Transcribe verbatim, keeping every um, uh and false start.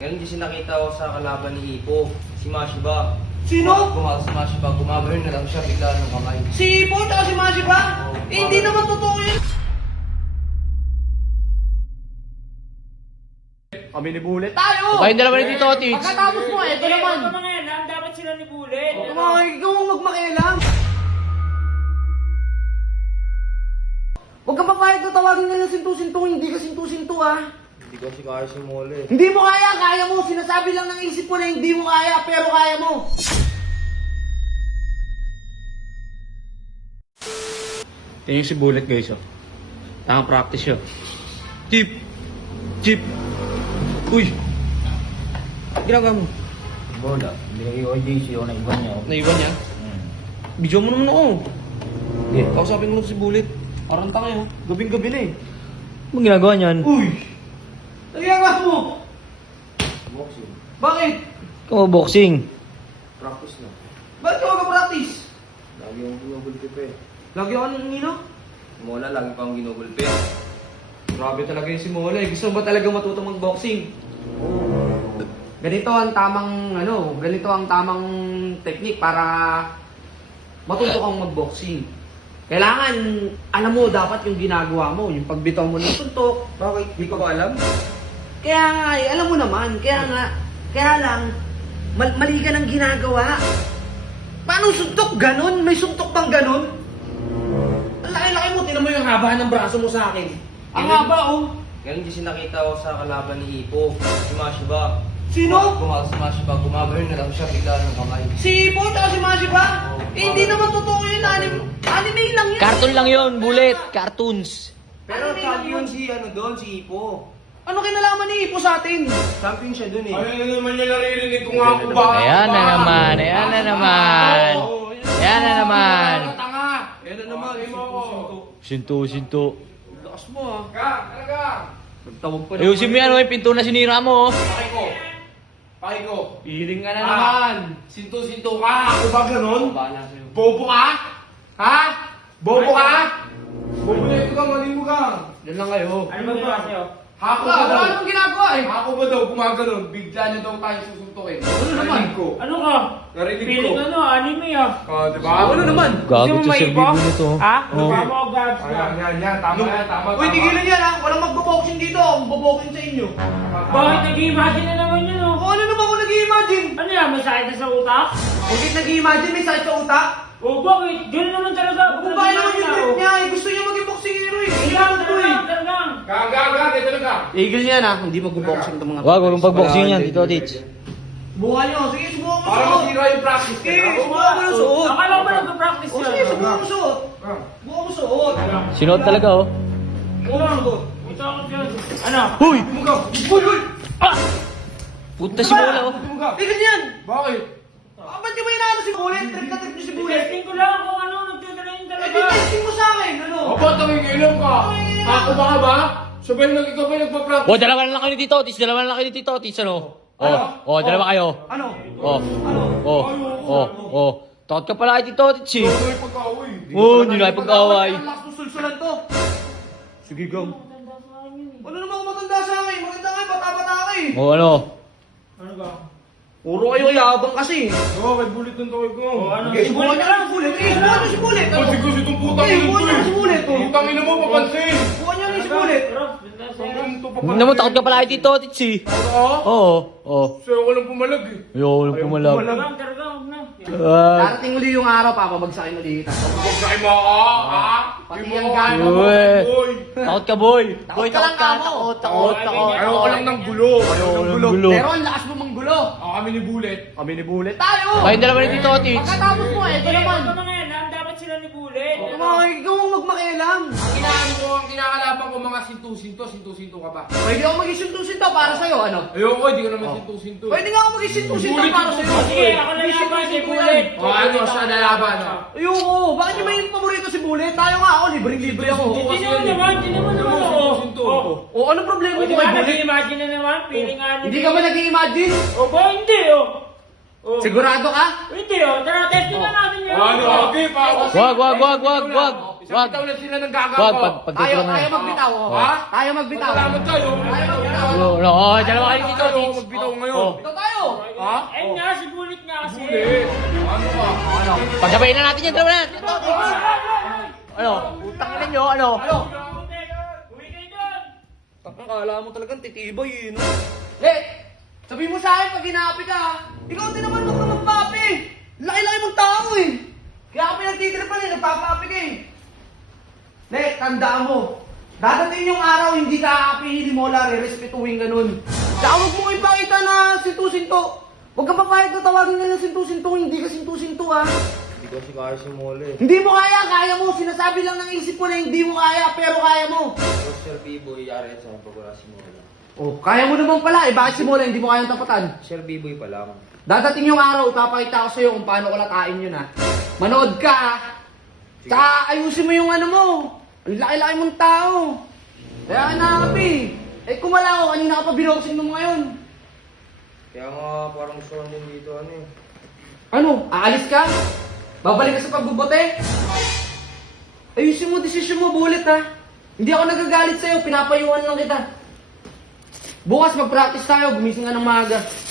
Ngayon kasi nakita ko sa kalaban ni Ipo, si Mashiba. Sino? Kumaka si Mashiba, gumabayon na lang siya bigla ng kamay. Si Ipo at si Mashiba? Oo, Eh, hindi parang- naman totoo yun. Kami ni Bullet tayo! Kayo dalawa ni Tito Otich. Pagkatapos mo, eto naman. Ito mga yan, lang, dapat sila ni Bullet. Mga ikaw ang magmakialam. Huwag ka papayag na tawagin nila sintu-sintu, hindi ka sintu-sintu ah. Hindi ko kasi kaya si Mole. Hindi mo kaya, kaya mo. Sinasabi lang ng isip mo na hindi mo kaya, pero kaya mo. Tingnan si Bullet guys oh. Naka-practice siya. Chip! Chip! Uy! Ginagawa mo? Bola, binigay ko kay J C o naiba niya. Naiba niya? Hmm. Video mo naman ako. Hindi. Kausapin mo si Bullet. Parang tanga yun. Gabing-gabi na eh. Anong ginagawa niyan? Uy! Nagyagawa mo! Boxing. Bakit? Ikaw boxing. Practice na. Bakit ka mag-practice? Lagi yung ginugulpe pa eh. Lagi ako ng nino? Mola, lagi pa ang ginugulpe. Grabe talaga yung si Mola eh. Gusto mo ba talaga matuto mag-boxing? Ganito ang tamang, ano, ganito ang tamang technique para matuto kang mag-boxing. Kailangan, alam mo, dapat yung ginagawa mo, yung pagbitaw mo ng suntok. Bakit? Di ko ba alam? Kaya nga eh, alam mo naman, kaya nga, kaya lang, mal- mali ka ng ginagawa. Paano suntok ganon? May suntok bang ganon? Ang laki-laki mo, tinan mo yung haba ng braso mo sa akin. Ang Ganun- haba oh. Ngayon kasi nakita ko sa kalaban ni Ipo, si Mashiba. Sino? Kumaka si Mashiba, gumabayon na lang siya bigla ng kamay. Si Ipo at si Mashiba? Oo. Eh, hindi naman totoo yun. Anime, anime lang yun. Cartoon lang yun, Bullet. Cartoons. Pero Ano may champion ganun? si ano doon, si Ipo. Ano kinalaman ni Ipo sa atin? Champion siya doon eh. Ano naman yung naririnig ko nga ako ba? Ayan na naman, ayan na naman. Ayan na naman. Tanga! Yan na naman, Ay, mo ako. Sinto, sinto. Lakas mo ah. Ka, talaga! Nagtawag pa Ayusin mo yan, oh, yung pinto na sinira mo. oh. Paki ko! Paki ko! Piling ka na Ah. naman. Sinto-sinto ka! Ako ba ganon? Bahala sa'yo. Bobo ka? Ha? Bobo ka? Bobo na ito ka, mali mo ka! Yan lang kayo. Ano ba ginawa sa'yo? Hako Wala, ba wala daw? anong ginagawa eh. Hako ba daw gumaganon? Bigla niya daw tayo susuntukin. Ano naman? Narinig ko. Ano ka? Narinig Feeling ko. ano, anime ah. Oh, diba? Ano naman? Gago Gusto mo sa Sir maiba? Bibo nito. Ha? Oh. Baka mo gabs ka. Ayan, yan, yan. Tama yan, tama, Uy, tama. tigilan yan ha. Walang magbo-boxing dito. Ang boboxing sa inyo. Bakit nag-i-imagine na naman yun oh? O ano naman ako nag-i-imagine? Ano yan, may sakit na sa utak? Bakit nag-i-imagine may sakit sa utak? O bakit? Ganun naman talaga. Kung bakit naman yung trip niya eh. Gusto niya maging boxing hero eh. Hindi Kailangan to eh. talagang, talagang. Gaga, dito na ka. Igil niya na. Hindi magbo-boxing itong mga Wag, wag mong pag-boxing yan, Tito Otich. Subukan niyo. Sige, subukan mo Para suot. masira yung practice ka. Sige, subukan mo ng suot. Akala ko ba nagpa-practice O yan? sige, subukan mo suot. Ah. Subukan mo suot. Sinuot talaga oh. Subukan mo suot. Ito ako dyan. Ano? Huy! Tumugaw. Uy, uy! Punta si Mola oh. Tumugaw. Igil niyan. Bakit? Ah, ba't di ba inaano si Bullet? Trip na trip niyo si Bullet. Testing ko lang kung ano nagtitrain Eh, talaga. di testing mo sa akin. Ano? O ba't nanginginom ka? Ako ba ka ba? Sabay nag ikaw ba nagpa-practice? Oh, dalawa na lang kayo ni Tito Otis, dalawa na lang kayo ni Tito Otis, ano? Oh, oh, dalawa kayo. Ano? Oh, Ano? oh, oh, oh. Takot ka pala kay Tito Otis eh. Ano yung pagkaaway? Oh, hindi na ipag-away. Ang lakas ng sulsulan to. Sige, gang. Ano naman ako matanda sa akin? Maganda nga, bata-bata ka eh. Oh, ano? Ano ba? Puro kayo yabang kasi. Oo, kay Bullet ng tawag ko. O ano? Eh, subukan niyo lang si Bullet. Eh, subukan niyo si Bullet. Ano? Kasi kasi itong putang Eh, ina subukan niyo si Bullet. oh. Putang ina mo, papansin! Subukan niyo lang si Bullet. Hanggang ito Hindi naman, takot ka pala kay Tito Otis eh. Oo? Oo, oh. Sa'yo ko lang pumalag eh. Ayoko lang pumalag. Talagang, talagang, huwag na. Ah, Darating uli yung araw, papabagsakin ulit. Huwag sa mo ako, ha? Pati Di yan mo gano'n. ako, Uy. boy. takot ka, boy. Boy, ka lang, takot ka. kamo. Takot, takot, takot. Ayaw ko lang ng gulo. Ayaw Ayoko ng ng gulo. gulo. Pero ang lakas mo manggulo. Ako kami ni Bullet. Kami ni Bullet. Tayo! Kayong dalawa ni Tito Otis. Pagkatapos mo, eto Eh, naman. ito mga yan, lang, dapat sila ni Bullet. Mga ikaw ang magmakialam. Ang inaano ko, ang kinakalaban ko mga sinto-sinto, sinto-sinto ka ba? Pwede ako mag-isinto-sinto para sa'yo, ano? Ayoko, hindi ka naman sinto-sinto. Pwede nga ako mag-isinto-sinto Bullet para yung sa'yo. gusto Sige, ako na laban si Bullet. O ano, siya nalaban, ha? Ayoko, bakit yung may paborito si Bullet? Tayo nga ako, libreng-libre ako. Hindi naman naman, hindi naman naman. Oo. Sinto. Oo. O, anong problema O, mo di kay ba, Bullet? nag-i-imagine na naman, feeling nga Hindi ka ba nag-i-imagine? O ba, hindi oh. Oh. Sigurado ka? Hindi oh, tara, testing na natin yun. Ano, okay pa. Wag, wag, wag, wag, wag. Wag. Bitaw na sila ng Wag, gagawa. pag, Tayo, pagtutulungan tayo na. magbitaw, oh. Ha? Tayo magbitaw. Salamat kayo. Tayo magbitaw. Oo, no, oh, dalawa kayo dito, Tayo Tits. magbitaw ngayon. Oh. Bitaw tayo. Ha? Ayun nga, si Bulit nga kasi. Bulit. Ano ka? Ano? Pagsabayin na natin yan, dalawa na. Ano? Utang na nyo, ano? Ano? Uwi kayo doon. Akala mo talagang titibay eh, no? Eh, sabi mo sa akin pag hinapi ka, ha? Ikaw din naman huwag ka magpapi. Laki-laki mong tao eh. Kaya ako pinagtitripan eh, nagpapapi ka eh. Ne, tandaan mo. Dadating yung araw, hindi ka aapihin ni Mola, re-respetuhin ganun. Tsaka huwag mo ipakita na sinto-sinto. Huwag ka papayag na tawagin nga ng sinto-sinto, hindi ka sinto-sinto ha. Hindi ko si kaya si Mole. Hindi mo kaya, kaya mo. Sinasabi lang ng isip mo na hindi mo kaya, pero kaya mo. Pero Sir B-Boy, yari sa pag wala si Mole. Oh, kaya mo naman pala eh. Bakit si Mola hindi mo kayang tapatan? Sir B-Boy pa lang. Dadating yung araw, ipapakita ko sa'yo kung paano ko latain yun ha. Manood ka ha. Tsaka ayusin mo yung ano mo. Ang laki-laki mong tao. Kaya hanapi. Eh kung wala ko, kanina ka pa binoxing mo ngayon. Kaya nga parang gusto ko din dito ano eh. Ano? Aalis ka? Babalik ka sa pagbubote? Ayusin mo desisyon mo, Bulit ha. Hindi ako nagagalit sa'yo, pinapayuhan lang kita. Bukas mag-practice tayo, gumising ka ng maaga.